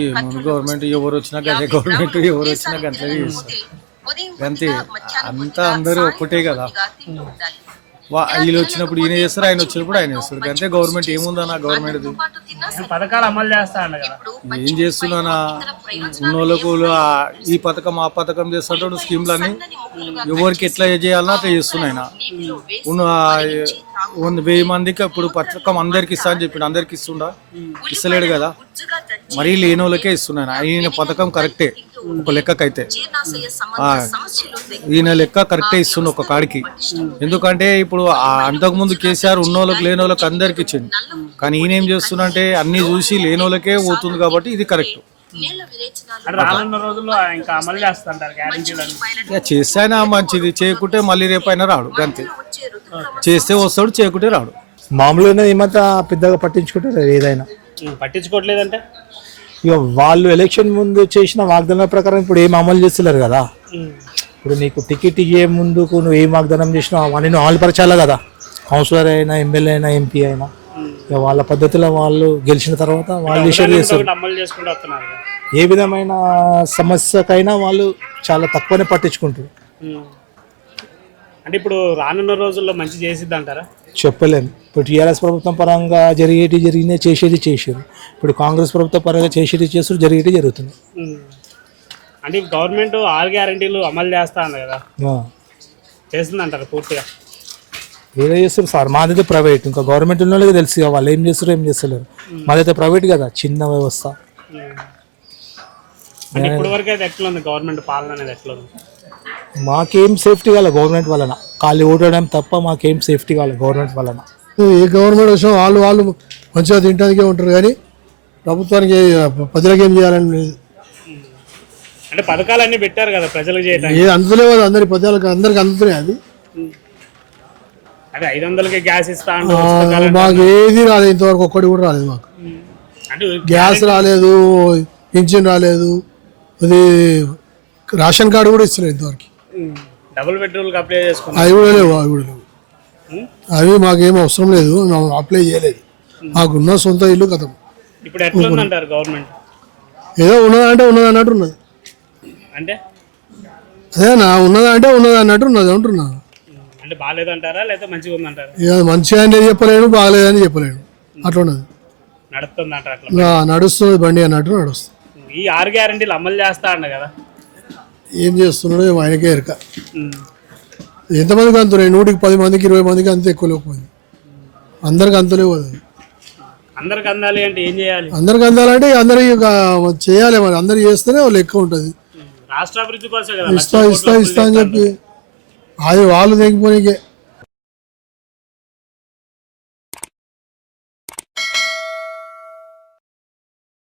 ఈ మన గవర్నమెంట్ ఎవరు వచ్చినా గదే గవర్నమెంట్ ఎవరు వచ్చినా గంటలే చేస్తారు అంతే. అంతా అందరూ ఒక్కటే కదా. వీళ్ళు వచ్చినప్పుడు ఈయన చేస్తారు, ఆయన వచ్చినప్పుడు ఆయన చేస్తారు అంతే. గవర్నమెంట్ ఏముందన్నా గవర్నమెంట్ది పథకాలు అమలు చేస్తా అన్న కదా. ఏం చేస్తున్నానా ఉన్నోళ్ళకు ఈ పథకం ఆ పథకం చేస్తాడు స్కీమ్లన్నీ ఎవరికి ఎట్లా చేయాలన్నా అట్లా చేస్తున్నాయన. ఉన్న 1000 మందికి ఇప్పుడు పథకం అందరికి ఇస్తా అని చెప్పి అందరికి ఇస్తుండా, ఇస్తలేడు కదా. మరీ లేని వాళ్ళకే ఇస్తున్నాను. ఈయన పథకం కరెక్టే ఒక లెక్కకైతే, ఈయన లెక్క కరెక్టే ఇస్తుండ ఒక కాడికి. ఎందుకంటే ఇప్పుడు అంతకుముందు కేసీఆర్ ఉన్నోళ్ళకి లేని వాళ్ళకి అందరికి ఇచ్చింది, కానీ ఈయన ఏం చేస్తున్నా అంటే అన్ని చూసి లేని వాళ్ళకే పోతుంది కాబట్టి ఇది కరెక్ట్. రానున్న రోజుల్లో ఇంకా అమలు చేస్తుంటారు గ్యారెంటీలను. ఇక చేస్తేనే మంచిది, చేయకుంటే మళ్ళీ రేపైనా రాడు అంతే. చేస్తే వస్తాడు, చేయకుంటే రాడు. మామూలుగా ఏమంత పెద్దగా పట్టించుకుంటారు ఏదైనా. పట్టించుకోవట్లేదంటే ఇక వాళ్ళు ఎలక్షన్ ముందు చేసిన వాగ్దానం ప్రకారం ఇప్పుడు ఏం అమలు చేస్తున్నారు కదా. ఇప్పుడు నీకు టికెట్ ఇయ్యే ముందుకు నువ్వు ఏం వాగ్దానం చేసినావు అవన్నీ నువ్వు అమలుపరచాలి కదా. కౌన్సిలర్ అయినా, ఎమ్మెల్యే అయినా, ఎంపీ అయినా ఇక వాళ్ళ పద్ధతిలో వాళ్ళు గెలిచిన తర్వాత వాళ్ళు డిసైడ్ చేస్తారు. అమలు చేసుకుంటూ వస్తున్నారు. ఏ విధమైన సమస్యకైనా వాళ్ళు చాలా తక్కువనే పట్టించుకుంటారు. అంటే ఇప్పుడు రానున్న రోజుల్లో మంచి చేసిద్ది అంటారా? చెప్పలేము. ఇప్పుడు టీఆర్ఎస్ ప్రభుత్వం పరంగా జరిగినాయి, చేసేది చేసారు. ఇప్పుడు కాంగ్రెస్ ప్రభుత్వం పరంగా చేసేది చేస్తారు, జరిగేది జరుగుతుంది. అంటే గవర్నమెంట్ 6 గ్యారెంటీలు అమలు చేస్తా అన్న కదా, చేస్తుంది అంటారు పూర్తిగా? ఏదో చేస్తారు సార్, మాదైతే ప్రైవేట్. ఇంకా గవర్నమెంట్ ఉన్న వాళ్ళకి తెలుసు వాళ్ళు ఏం చేస్తారు ఏం చేస్తలేరు. మాదైతే ప్రైవేట్ కదా, చిన్న వ్యవస్థ. అంటే ఇప్పటి వరకు అయితే ఎట్లా ఉంది గవర్నమెంట్ పాలన అనేది? ఎట్లా ఉంది? మాకేం సేఫ్టీ కావాలి గవర్నమెంట్ వలన, ఖాళీ ఓడడం తప్ప మాకేం సేఫ్టీ కావాలి గవర్నమెంట్ వలన. ఏ గవర్నమెంట్ వచ్చినా వాళ్ళు మంచిగా తింటానికే ఉంటారు, కానీ ప్రభుత్వానికి ప్రజలకు ఏం చేయాలని లేదు. అంటే పథకాలన్నీ పెట్టారు కదా ప్రజలకు చేయడానికి, ఏ అందుతలే కదా అందరి పథకాలకు అందరికి అందుతున్నాయి. అది అదే 500కి గ్యాస్ ఇస్తా మాకు ఏది రాలేదు ఇంతవరకు, ఒక్కటి కూడా రాలేదు మాకు. అంటే గ్యాస్ రాలేదు, పింఛన్ రాలేదు, అది రేషన్ కార్డు కూడా ఇస్తలేదు ఇంతవరకు. డబుల్ బెడ్రూమ్కి అప్లై చేసుకున్నాం, అవి కూడా లేవు. అవి మాకేం అవసరం లేదు, మేము అప్లై చేయలేదు. మాకున్న సొంత ఇల్లు కథం. ఇప్పుడు ఎట్లా ఉందంటారు గవర్నమెంట్? ఏదో ఉన్నదంటే ఉన్నది అన్నట్టు ఉన్నది. అంటే అదేనా ఉన్నదంటే ఉన్నది అన్నట్టు ఉన్నది అంటున్నా. అంటే బాగాలేదంటారా లేకపోతే మంచిగా ఉందంటారా? ఇక మంచిగా అనేది చెప్పలేను, బాగలేదని చెప్పలేను, అట్లా ఉన్నది. నడుస్తుంది అంటారు అట్లా? నడుస్తుంది బండి అన్నట్టు నడుస్తుంది. ఈ 6 గ్యారెంటీలు అమలు చేస్తా అన్న కదా, ఏం చేస్తున్నాడో ఏమో ఆయనకే ఎరక. ఎంతమందికి అంతున్నాయి? 100కి 10 మందికి 20 మందికి అంతే, ఎక్కువ లేకపోయింది. అందరికి అంతలేవు అది. అందరికి అందాలి అంటే ఏం చేయాలి? అందరికి అందాలంటే అందరికి చేయాలి, మరి అందరు చేస్తేనే వాళ్ళు ఎక్కువ ఉంటుంది. రాష్ట్ర అభివృద్ధి కోసం ఇస్తా అని చెప్పి అది వాళ్ళు తెగిపోయికే